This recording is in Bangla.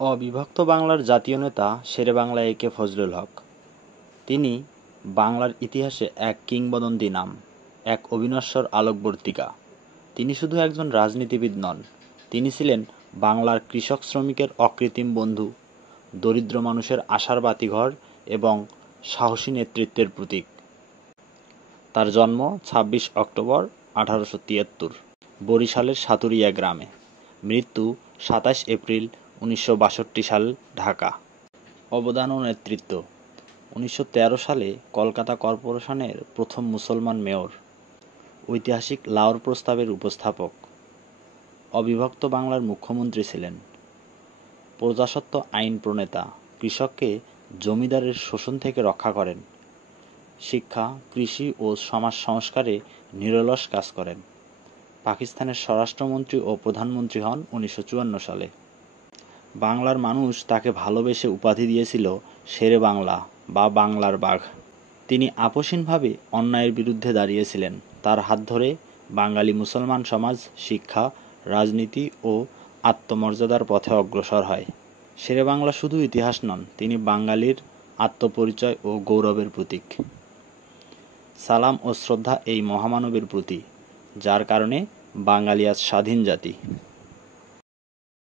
অবিভক্ত বাংলার জাতীয় নেতা শেরেবাংলা এ.কে ফজলুল হক। তিনি বাংলার ইতিহাসে এক কিংবদন্তি নাম, এক অবিনশ্বর আলোকবর্তিকা। তিনি শুধু একজন রাজনীতিবিদ নন, তিনি ছিলেন বাংলার কৃষক শ্রমিকের অকৃত্রিম বন্ধু, দরিদ্র মানুষের আশার বাতিঘর এবং সাহসী নেতৃত্বের প্রতীক। তার জন্ম ২৬ অক্টোবর ১৮৭৩ বরিশালের সাতুরিয়া গ্রামে। মৃত্যু ২৭ এপ্রিল ১৯৬২ সাল, ঢাকা। অবদান ও নেতৃত্ব: ১৯১৩ সালে কলকাতা কর্পোরেশনের প্রথম মুসলমান মেয়র, ঐতিহাসিক লাহোর প্রস্তাবের উপস্থাপক, অবিভক্ত বাংলার মুখ্যমন্ত্রী ছিলেন, প্রজাস্বত্ব আইন প্রণেতা, কৃষককে জমিদারের শোষণ থেকে রক্ষা করেন, শিক্ষা, কৃষি ও সমাজ সংস্কারে নিরলস কাজ করেন। পাকিস্তানের স্বরাষ্ট্রমন্ত্রী ও প্রধানমন্ত্রী হন ১৯৫৪ সালে। বাংলার মানুষ তাকে ভালোবেসে উপাধি দিয়েছিল শেরে বাংলা বা বাংলার বাঘ। তিনি আপোষহীনভাবে অন্যায়ের বিরুদ্ধে দাঁড়িয়েছিলেন। তার হাত ধরে বাঙালি মুসলমান সমাজ শিক্ষা, রাজনীতি ও আত্মমর্যাদার পথে অগ্রসর হয়। শেরে বাংলা শুধু ইতিহাস নন, তিনি বাঙালির আত্মপরিচয় ও গৌরবের প্রতীক। সালাম ও শ্রদ্ধা এই মহামানবের প্রতি, যার কারণে বাঙালি আজ স্বাধীন জাতি।